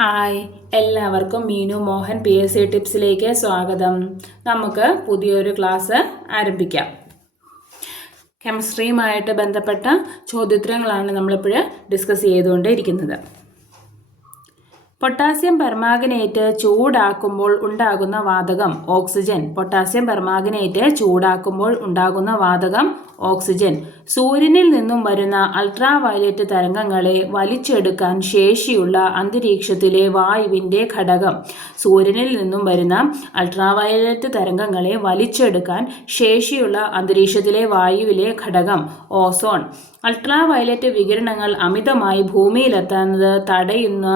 Hi, എല്ലാവർക്കും Meenu Mohan PSC ടിപ്സിലേക്ക് സ്വാഗതം. നമുക്ക് പുതിയൊരു ക്ലാസ് ആരംഭിക്കാം. കെമിസ്ട്രിയുമായിട്ട് ബന്ധപ്പെട്ട ചോദ്യോത്തരങ്ങളാണ് നമ്മളിപ്പോൾ ഡിസ്കസ് ചെയ്തുകൊണ്ടിരിക്കുന്നത്. പൊട്ടാസ്യം പെർമാംഗനേറ്റ് ചൂടാക്കുമ്പോൾ ഉണ്ടാകുന്ന വാതകം ഓക്സിജൻ. പൊട്ടാസ്യം പെർമാംഗനേറ്റ് ചൂടാക്കുമ്പോൾ ഉണ്ടാകുന്ന വാതകം ഓക്സിജൻ. സൂര്യനിൽ നിന്നും വരുന്ന അൾട്രാ വയലറ്റ് തരംഗങ്ങളെ വലിച്ചെടുക്കാൻ ശേഷിയുള്ള അന്തരീക്ഷത്തിലെ വായുവിൻ്റെ ഘടകം. സൂര്യനിൽ നിന്നും വരുന്ന അൾട്രാ വയലറ്റ് തരംഗങ്ങളെ വലിച്ചെടുക്കാൻ ശേഷിയുള്ള അന്തരീക്ഷത്തിലെ വായുവിലെ ഘടകം ഓസോൺ. അൾട്രാ വയലറ്റ് വികിരണങ്ങൾ അമിതമായി ഭൂമിയിലെത്തുന്നത് തടയുന്ന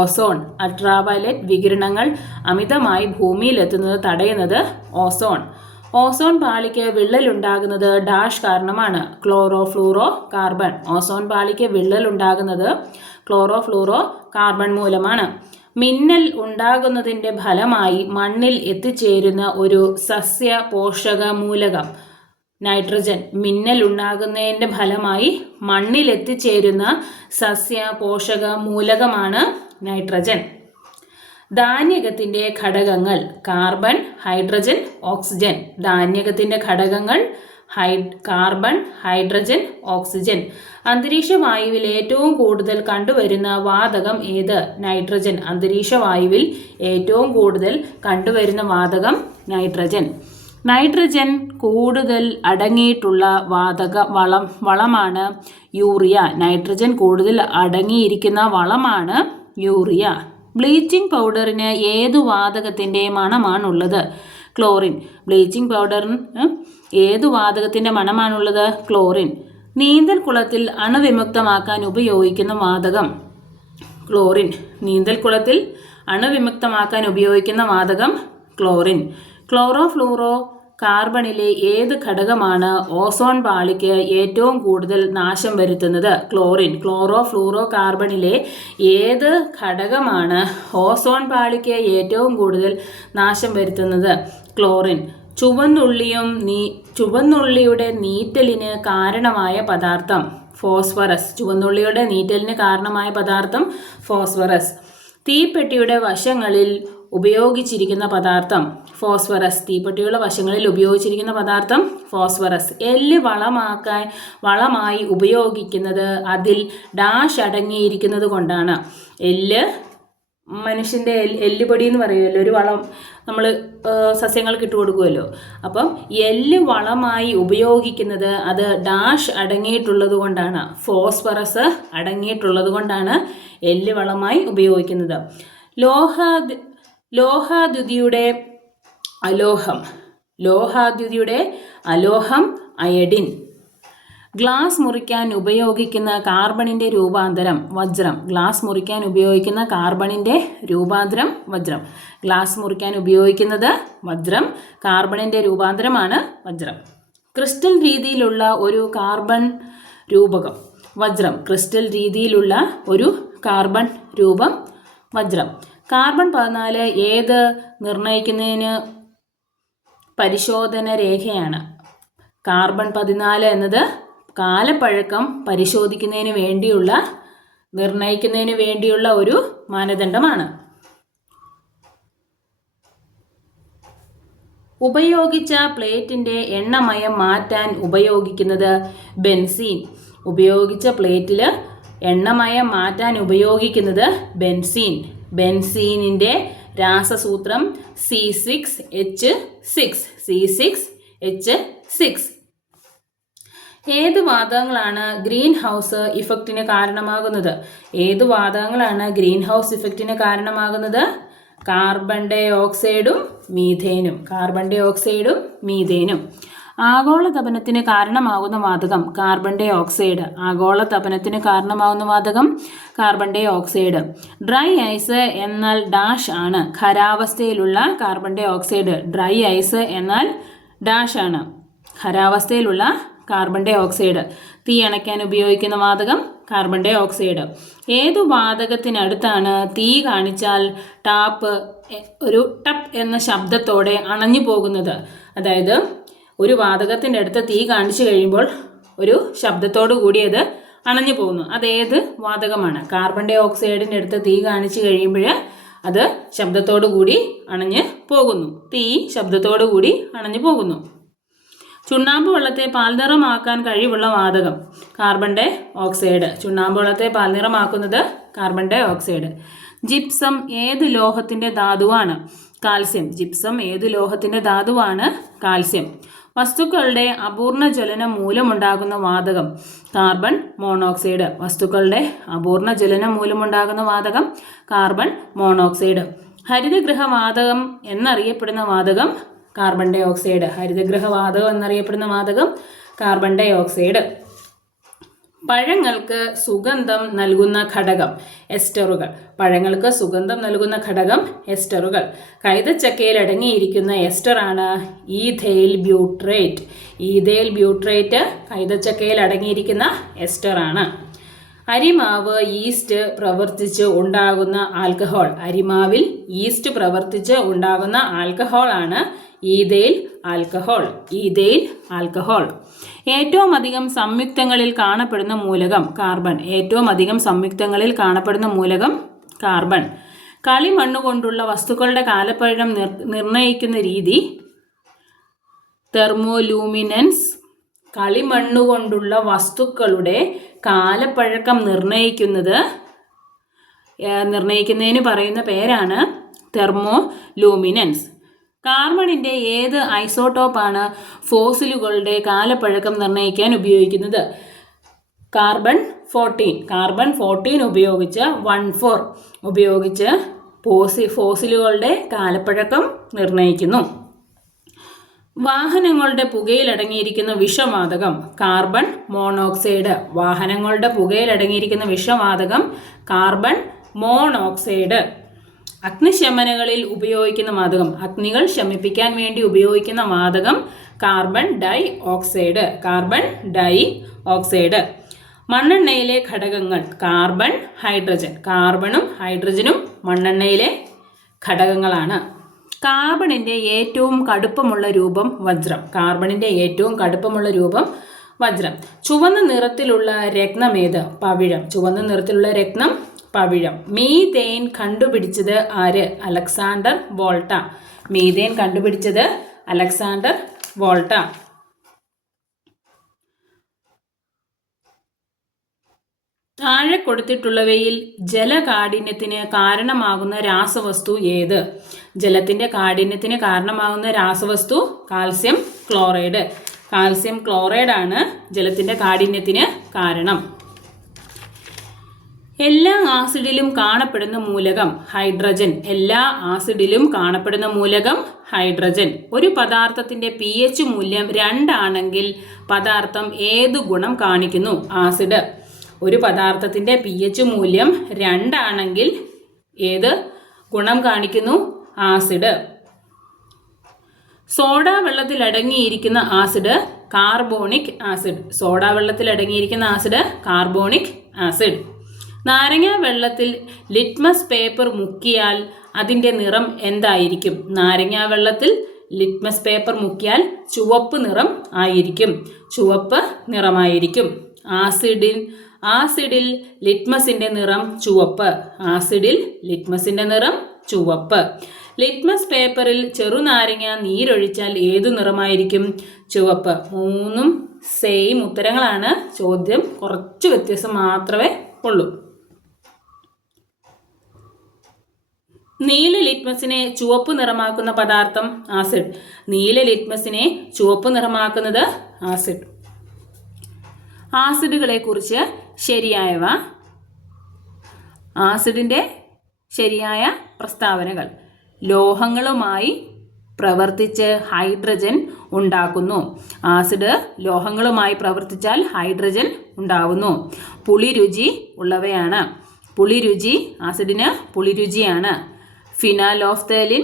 ഓസോൺ. അൾട്രാവയലറ്റ് വികിരണങ്ങൾ അമിതമായി ഭൂമിയിലെത്തുന്നത് തടയുന്നത് ഓസോൺ. ഓസോൺ പാളിക്ക് വിള്ളലുണ്ടാകുന്നത് ഡാഷ് കാരണമാണ്. Chlorofluorocarbon. ഓസോൺ പാളിക്ക് വിള്ളലുണ്ടാകുന്നത് ക്ലോറോഫ്ലൂറോ കാർബൺ മൂലമാണ്. മിന്നൽ ഉണ്ടാകുന്നതിൻ്റെ ഫലമായി മണ്ണിൽ എത്തിച്ചേരുന്ന ഒരു സസ്യ പോഷക മൂലകം നൈട്രജൻ. മിന്നൽ ഉണ്ടാകുന്നതിൻ്റെ ഫലമായി മണ്ണിൽ എത്തിച്ചേരുന്ന സസ്യ പോഷക മൂലകമാണ് നൈട്രജൻ. ധാന്യകത്തിൻ്റെ ഘടകങ്ങൾ കാർബൺ, ഹൈഡ്രജൻ, ഓക്സിജൻ. ധാന്യകത്തിൻ്റെ ഘടകങ്ങൾ കാർബൺ, ഹൈഡ്രജൻ, ഓക്സിജൻ. അന്തരീക്ഷ വായുവിൽ ഏറ്റവും കൂടുതൽ കണ്ടുവരുന്ന വാതകം ഏത്? നൈട്രജൻ. അന്തരീക്ഷ വായുവിൽ ഏറ്റവും കൂടുതൽ കണ്ടുവരുന്ന വാതകം നൈട്രജൻ. നൈട്രജൻ കൂടുതൽ അടങ്ങിയിട്ടുള്ള വളമാണ് യൂറിയ. നൈട്രജൻ കൂടുതൽ അടങ്ങിയിരിക്കുന്ന വളമാണ് യൂറിയ. ബ്ലീച്ചിങ് പൗഡറിന് ഏതു വാതകത്തിൻ്റെ മണമാണുള്ളത്? ക്ലോറിൻ. ബ്ലീച്ചിങ് പൗഡറിന് ഏതു വാതകത്തിൻ്റെ മണമാണുള്ളത്? ക്ലോറിൻ. നീന്തൽ കുളത്തിൽ അണുവിമുക്തമാക്കാൻ ഉപയോഗിക്കുന്ന വാതകം ക്ലോറിൻ. നീന്തൽ കുളത്തിൽ അണുവിമുക്തമാക്കാൻ ഉപയോഗിക്കുന്ന വാതകം ക്ലോറിൻ. ക്ലോറോഫ്ലൂറോ കാർബണിലെ ഏത് ഘടകമാണ് ഓസോൺ പാളിക്ക് ഏറ്റവും കൂടുതൽ നാശം വരുത്തുന്നത്? ക്ലോറിൻ. ക്ലോറോഫ്ലൂറോ കാർബണിലെ ഏത് ഘടകമാണ് ഓസോൺ പാളിക്ക് ഏറ്റവും കൂടുതൽ നാശം വരുത്തുന്നത്? ക്ലോറിൻ. ചുവന്നുള്ളിയുടെ നീറ്റലിന് കാരണമായ പദാർത്ഥം ഫോസ്ഫറസ്. ചുവന്നുള്ളിയുടെ നീറ്റലിന് കാരണമായ പദാർത്ഥം ഫോസ്ഫറസ്. തീപ്പെട്ടിയുടെ വശങ്ങളിൽ ഉപയോഗിച്ചിരിക്കുന്ന പദാർത്ഥം ഫോസ്ഫറസ്. തീപ്പെട്ടിയുള്ള വശങ്ങളിൽ ഉപയോഗിച്ചിരിക്കുന്ന പദാർത്ഥം ഫോസ്ഫറസ്. എല്ല് വളമായി ഉപയോഗിക്കുന്നത് അതിൽ ഡാഷ് അടങ്ങിയിരിക്കുന്നത് കൊണ്ടാണ്. എല്ല് മനുഷ്യൻ്റെ എല്ലുപൊടി എന്ന് പറയുമല്ലോ, ഒരു വളം നമ്മൾ സസ്യങ്ങൾക്ക് ഇട്ട് കൊടുക്കുമല്ലോ. അപ്പം എല്ല് വളമായി ഉപയോഗിക്കുന്നത് അത് ഡാഷ് അടങ്ങിയിട്ടുള്ളത് കൊണ്ടാണ്. ഫോസ്ഫറസ് അടങ്ങിയിട്ടുള്ളത് കൊണ്ടാണ് എല്ല് വളമായി ഉപയോഗിക്കുന്നത്. ലോഹാദ്യുതിയുടെ അലോഹം അയഡിൻ. ഗ്ലാസ് മുറിക്കാൻ ഉപയോഗിക്കുന്ന കാർബണിൻ്റെ രൂപാന്തരം വജ്രം. ഗ്ലാസ് മുറിക്കാൻ ഉപയോഗിക്കുന്ന കാർബണിൻ്റെ രൂപാന്തരം വജ്രം. ഗ്ലാസ് മുറിക്കാൻ ഉപയോഗിക്കുന്നത് വജ്രം. കാർബണിൻ്റെ രൂപാന്തരമാണ് വജ്രം. ക്രിസ്റ്റൽ രീതിയിലുള്ള ഒരു കാർബൺ രൂപകം വജ്രം. ക്രിസ്റ്റൽ രീതിയിലുള്ള ഒരു കാർബൺ രൂപം വജ്രം. കാർബൺ 14 ഏത് നിർണ്ണയിക്കുന്നതിന് പരിശോധന രേഖയാണ്? കാർബൺ 14 എന്നത് കാലപ്പഴക്കം നിർണ്ണയിക്കുന്നതിന് വേണ്ടിയുള്ള ഒരു മാനദണ്ഡമാണ്. ഉപയോഗിച്ച പ്ലേറ്റിൻ്റെ എണ്ണമയം മാറ്റാൻ ഉപയോഗിക്കുന്നത് ബെൻസീൻ. ഉപയോഗിച്ച പ്ലേറ്റിൽ എണ്ണമയം മാറ്റാൻ ഉപയോഗിക്കുന്നത് ബെൻസീൻ. ബെൻസീനിൻ്റെ രാസസൂത്രം C6H6. C6H6. ഏത് വാതകങ്ങളാണ് ഗ്രീൻ ഹൗസ് ഇഫക്റ്റിന് കാരണമാകുന്നത്? ഏത് വാതകങ്ങളാണ് ഗ്രീൻ ഹൗസ് ഇഫക്റ്റിന് കാരണമാകുന്നത്? കാർബൺ ഡൈ ഓക്സൈഡും മീഥേനും. കാർബൺ ഡൈ ഓക്സൈഡും മീഥേനും. ആഗോളതപനത്തിന് കാരണമാകുന്ന വാതകം കാർബൺ ഡൈ ഓക്സൈഡ്. ആഗോളതപനത്തിന് കാരണമാകുന്ന വാതകം carbon dioxide. Dry ice എന്നാൽ ഡാഷ് ആണ്. ഖരാവസ്ഥയിലുള്ള carbon dioxide. Dry ice എന്നാൽ ഡാഷ് ആണ്. ഖരാവസ്ഥയിലുള്ള കാർബൺ ഡൈ ഓക്സൈഡ്. തീ അണയ്ക്കാൻ ഉപയോഗിക്കുന്ന വാതകം കാർബൺ ഡൈ ഓക്സൈഡ്. ഏതു വാതകത്തിനടുത്താണ് തീ കാണിച്ചാൽ ഒരു ടപ്പ് എന്ന ശബ്ദത്തോടെ അണഞ്ഞു പോകുന്നത്? അതായത് ഒരു വാതകത്തിൻ്റെ അടുത്ത് തീ കാണിച്ചു കഴിയുമ്പോൾ ഒരു ശബ്ദത്തോടു കൂടി അത് അണഞ്ഞു പോകുന്നു. അതേത് വാതകമാണ്? കാർബൺ ഡൈ ഓക്സൈഡിൻ്റെ അടുത്ത് തീ കാണിച്ചു കഴിയുമ്പോൾ അത് ശബ്ദത്തോടു കൂടി അണഞ്ഞ് പോകുന്നു. തീ ശബ്ദത്തോടു കൂടി അണഞ്ഞു പോകുന്നു. ചുണ്ണാമ്പ് വെള്ളത്തെ പാൽനിറമാക്കാൻ കഴിവുള്ള വാതകം കാർബൺ ഡൈ ഓക്സൈഡ്. ചുണ്ണാമ്പ് വെള്ളത്തെ പാൽനിറമാക്കുന്നത് കാർബൺ ഡൈ ഓക്സൈഡ്. ജിപ്സം ഏത് ലോഹത്തിൻ്റെ ധാതുവാണ്? കാൽസ്യം. ജിപ്സം ഏത് ലോഹത്തിൻ്റെ ധാതുവാണ്? കാൽസ്യം. വസ്തുക്കളുടെ അപൂർണ ജ്വലനം മൂലമുണ്ടാകുന്ന വാതകം കാർബൺ മോണോക്സൈഡ്. വസ്തുക്കളുടെ അപൂർണ ജ്വലനം മൂലമുണ്ടാകുന്ന വാതകം കാർബൺ മോണോക്സൈഡ്. ഹരിതഗൃഹവാതകം എന്നറിയപ്പെടുന്ന വാതകം കാർബൺ ഡൈ ഓക്സൈഡ്. ഹരിതഗൃഹവാതകം എന്നറിയപ്പെടുന്ന വാതകം കാർബൺ ഡൈ ഓക്സൈഡ്. പഴങ്ങൾക്ക് സുഗന്ധം നൽകുന്ന ഘടകം എസ്റ്ററുകൾ. പഴങ്ങൾക്ക് സുഗന്ധം നൽകുന്ന ഘടകം എസ്റ്ററുകൾ. കൈതച്ചക്കയിൽ അടങ്ങിയിരിക്കുന്ന എസ്റ്ററാണ് ഈഥൈൽ ബ്യൂട്രേറ്റ്. ഈഥൈൽ ബ്യൂട്രേറ്റ് കൈതച്ചക്കയിൽ അടങ്ങിയിരിക്കുന്ന എസ്റ്ററാണ്. അരിമാവ് ഈസ്റ്റ് പ്രവർത്തിച്ച് ഉണ്ടാകുന്ന ആൽക്കഹോൾ. അരിമാവിൽ ഈസ്റ്റ് പ്രവർത്തിച്ച് ഉണ്ടാകുന്ന ആൽക്കഹോൾ ആണ് ഈഥൈൽ ആൽക്കഹോൾ. Ethyl alcohol. ഏറ്റവും അധികം സംയുക്തങ്ങളിൽ കാണപ്പെടുന്ന മൂലകം കാർബൺ. ഏറ്റവും അധികം സംയുക്തങ്ങളിൽ കാണപ്പെടുന്ന മൂലകം കാർബൺ. കളിമണ്ണുകൊണ്ടുള്ള വസ്തുക്കളുടെ കാലപ്പഴക്കം നിർണ്ണയിക്കുന്ന രീതി തെർമോലൂമിനൻസ്. കളിമണ്ണുകൊണ്ടുള്ള വസ്തുക്കളുടെ കാലപ്പഴക്കം നിർണ്ണയിക്കുന്നതിന് പറയുന്ന പേരാണ് തെർമോലൂമിനൻസ്. കാർബണിൻ്റെ ഏത് ഐസോട്ടോപ്പാണ് ഫോസിലുകളുടെ കാലപ്പഴക്കം നിർണ്ണയിക്കാൻ ഉപയോഗിക്കുന്നത്? കാർബൺ 14. കാർബൺ 14 ഉപയോഗിച്ച് 14 ഉപയോഗിച്ച് ഫോസിലുകളുടെ കാലപ്പഴക്കം നിർണ്ണയിക്കുന്നു. വാഹനങ്ങളുടെ പുകയിൽ അടങ്ങിയിരിക്കുന്ന വിഷവാതകം കാർബൺ മോണോക്സൈഡ്. വാഹനങ്ങളുടെ പുകയിൽ അടങ്ങിയിരിക്കുന്ന വിഷവാതകം കാർബൺ മോണോക്സൈഡ്. അഗ്നിശമനങ്ങളിൽ ഉപയോഗിക്കുന്ന വാതകം. അഗ്നികൾ ശമിപ്പിക്കാൻ വേണ്ടി ഉപയോഗിക്കുന്ന വാതകം carbon dioxide. Carbon dioxide. മണ്ണെണ്ണയിലെ ഘടകങ്ങൾ കാർബൺ ഹൈഡ്രജൻ. കാർബണും ഹൈഡ്രജനും മണ്ണെണ്ണയിലെ ഘടകങ്ങളാണ്. കാർബണിൻ്റെ ഏറ്റവും കടുപ്പമുള്ള രൂപം വജ്രം. കാർബണിൻ്റെ ഏറ്റവും കടുപ്പമുള്ള രൂപം വജ്രം. ചുവന്ന നിറത്തിലുള്ള രത്നമേത്? പവിഴം. ചുവന്ന നിറത്തിലുള്ള രത്നം പവിഴം. മീഥേൻ കണ്ടുപിടിച്ചത് ആര്? Alexander Volta. മീഥേൻ കണ്ടുപിടിച്ചത് അലക്സാണ്ടർ വോൾട്ട. താഴെ കൊടുത്തിട്ടുള്ളവയിൽ ജലകാഠിന്യത്തിന് കാരണമാകുന്ന രാസവസ്തു ഏത്? ജലത്തിൻ്റെ കാഠിന്യത്തിന് കാരണമാകുന്ന രാസവസ്തു കാൽസ്യം ക്ലോറൈഡ്. കാൽസ്യം ക്ലോറൈഡാണ് ജലത്തിൻ്റെ കാഠിന്യത്തിന് കാരണം. എല്ലാ ആസിഡിലും കാണപ്പെടുന്ന മൂലകം ഹൈഡ്രജൻ. എല്ലാ ആസിഡിലും കാണപ്പെടുന്ന മൂലകം ഹൈഡ്രജൻ. ഒരു പദാർത്ഥത്തിൻ്റെ pH മൂല്യം 2 ആണെങ്കിൽ പദാർത്ഥം ഏത് ഗുണം കാണിക്കുന്നു? ആസിഡ്. ഒരു പദാർത്ഥത്തിൻ്റെ pH മൂല്യം 2 ആണെങ്കിൽ ഏത് ഗുണം കാണിക്കുന്നു? ആസിഡ്. സോഡ വെള്ളത്തിൽ അടങ്ങിയിരിക്കുന്ന ആസിഡ് കാർബോണിക് ആസിഡ്. സോഡ വെള്ളത്തിൽ അടങ്ങിയിരിക്കുന്ന ആസിഡ് കാർബോണിക് ആസിഡ്. നാരങ്ങ വെള്ളത്തിൽ ലിറ്റ്മസ് പേപ്പർ മുക്കിയാൽ അതിൻ്റെ നിറം എന്തായിരിക്കും? നാരങ്ങ വെള്ളത്തിൽ ലിറ്റ്മസ് പേപ്പർ മുക്കിയാൽ ചുവപ്പ് നിറം ആയിരിക്കും. ചുവപ്പ് നിറമായിരിക്കും. ആസിഡിൽ ലിറ്റ്മസിൻ്റെ നിറം ചുവപ്പ്. ആസിഡിൽ ലിറ്റ്മസിൻ്റെ നിറം ചുവപ്പ്. ലിറ്റ്മസ് പേപ്പറിൽ ചെറുനാരങ്ങ നീരൊഴിച്ചാൽ ഏതു നിറമായിരിക്കും? ചുവപ്പ്. 3 സെയിം ഉത്തരങ്ങളാണ്. ചോദ്യം കുറച്ച് വ്യത്യാസം മാത്രമേ ഉള്ളൂ. നീല ലിറ്റ്മസിനെ ചുവപ്പ് നിറമാക്കുന്ന പദാർത്ഥം ആസിഡ്. നീല ലിറ്റ്മസിനെ ചുവപ്പ് നിറമാക്കുന്നത് ആസിഡ്. ആസിഡുകളെ കുറിച്ച് ശരിയായവ. ആസിഡിൻ്റെ ശരിയായ പ്രസ്താവനകൾ. ലോഹങ്ങളുമായി പ്രവർത്തിച്ച് ഹൈഡ്രജൻ ഉണ്ടാക്കുന്നു. ആസിഡ് ലോഹങ്ങളുമായി പ്രവർത്തിച്ചാൽ ഹൈഡ്രജൻ ഉണ്ടാകുന്നു. പുളിരുചി ഉള്ളവയാണ്. പുളിരുചി ആസിഡിന് പുളിരുചിയാണ്. ഫിനാലോഫ്തലിൻ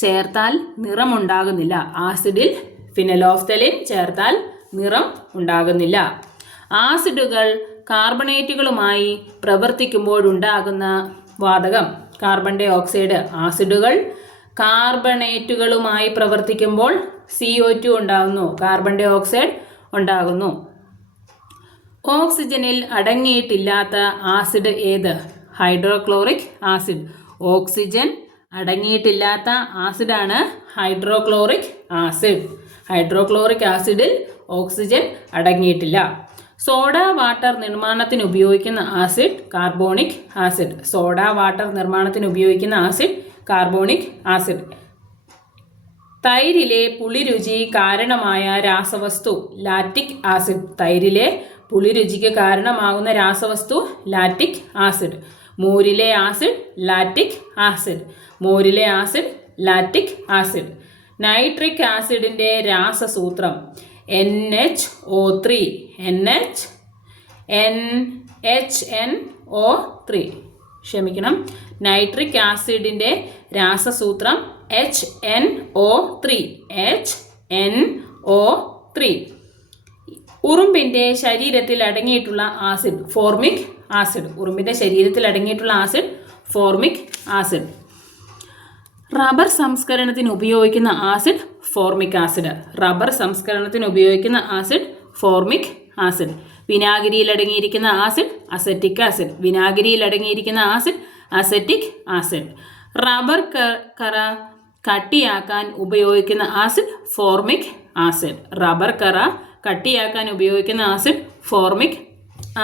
ചേർത്താൽ നിറമുണ്ടാകുന്നില്ല. ആസിഡിൽ ഫിനലോഫ്തലിൻ ചേർത്താൽ നിറം ഉണ്ടാകുന്നില്ല. ആസിഡുകൾ കാർബണേറ്റുകളുമായി പ്രവർത്തിക്കുമ്പോഴുണ്ടാകുന്ന വാതകം കാർബൺ ഡൈ ഓക്സൈഡ്. ആസിഡുകൾ കാർബണേറ്റുകളുമായി പ്രവർത്തിക്കുമ്പോൾ CO2 ഉണ്ടാകുന്നു. കാർബൺ ഡൈ ഓക്സൈഡ് ഉണ്ടാകുന്നു. ഓക്സിജനിൽ അടങ്ങിയിട്ടില്ലാത്ത ആസിഡ് ഏത്? Hydrochloric acid. ഓക്സിജൻ അടങ്ങിയിട്ടില്ലാത്ത ആസിഡാണ് ഹൈഡ്രോക്ലോറിക് ആസിഡ്. ഹൈഡ്രോക്ലോറിക് ആസിഡിൽ ഓക്സിജൻ അടങ്ങിയിട്ടില്ല. സോഡ വാട്ടർ നിർമ്മാണത്തിന് ഉപയോഗിക്കുന്ന acid carbonic acid. Soda water നിർമ്മാണത്തിന് ഉപയോഗിക്കുന്ന ആസിഡ് കാർബോണിക് ആസിഡ്. തൈരിലെ പുളിരുചി കാരണമായ രാസവസ്തു ലാക്റ്റിക് ആസിഡ്. തൈരിലെ പുളിരുചിക്ക് കാരണമാകുന്ന രാസവസ്തു ലാക്റ്റിക് ആസിഡ്. മോരിലെ ആസിഡ് ലാക്റ്റിക് ആസിഡ്. മോരിലെ ആസിഡ് ലാക്റ്റിക് ആസിഡ്. നൈട്രിക് ആസിഡിൻ്റെ രാസസൂത്രം NHO3. NHNO3. ക്ഷമിക്കണം. നൈട്രിക് ആസിഡിൻ്റെ രാസസൂത്രം HNO3. HNO3. ഉറുമ്പിൻ്റെ ശരീരത്തിൽ അടങ്ങിയിട്ടുള്ള ആസിഡ് ഫോർമിക് ആസിഡ്. ഉറുമ്പിൻ്റെ ശരീരത്തിൽ അടങ്ങിയിട്ടുള്ള ആസിഡ് ഫോർമിക് ആസിഡ്. റബ്ബർ സംസ്കരണത്തിന് ഉപയോഗിക്കുന്ന ആസിഡ് ഫോർമിക് ആസിഡ്. റബ്ബർ സംസ്കരണത്തിന് ഉപയോഗിക്കുന്ന ആസിഡ് ഫോർമിക് ആസിഡ്. വിനാഗിരിയിൽ അടങ്ങിയിരിക്കുന്ന ആസിഡ് അസറ്റിക് ആസിഡ്. വിനാഗിരിയിൽ അടങ്ങിയിരിക്കുന്ന ആസിഡ് അസറ്റിക് ആസിഡ്. റബ്ബർ കറ കട്ടിയാക്കാൻ ഉപയോഗിക്കുന്ന ആസിഡ് ഫോർമിക് ആസിഡ്. റബ്ബർ കറ കട്ടിയാക്കാൻ ഉപയോഗിക്കുന്ന ആസിഡ് ഫോർമിക്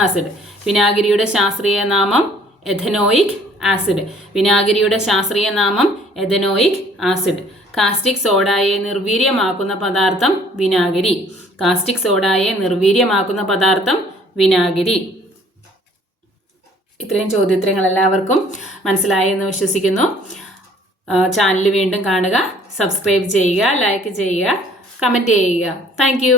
ആസിഡ്. വിനാഗിരിയുടെ ശാസ്ത്രീയ നാമം എഥനോയിക് ആസിഡ്. വിനാഗിരിയുടെ ശാസ്ത്രീയ നാമം എഥനോയിക് ആസിഡ്. കാസ്റ്റിക് സോഡയെ നിർവീര്യമാക്കുന്ന പദാർത്ഥം വിനാഗിരി. കാസ്റ്റിക് സോഡയെ നിർവീര്യമാക്കുന്ന പദാർത്ഥം വിനാഗിരി. ഇത്രയും ചോദ്യോത്തരങ്ങൾ എല്ലാവർക്കും മനസ്സിലായെന്ന് വിശ്വസിക്കുന്നു. ചാനൽ വീണ്ടും കാണുക, സബ്സ്ക്രൈബ് ചെയ്യുക, ലൈക്ക് ചെയ്യുക, കമൻറ്റ് ചെയ്യുക. താങ്ക്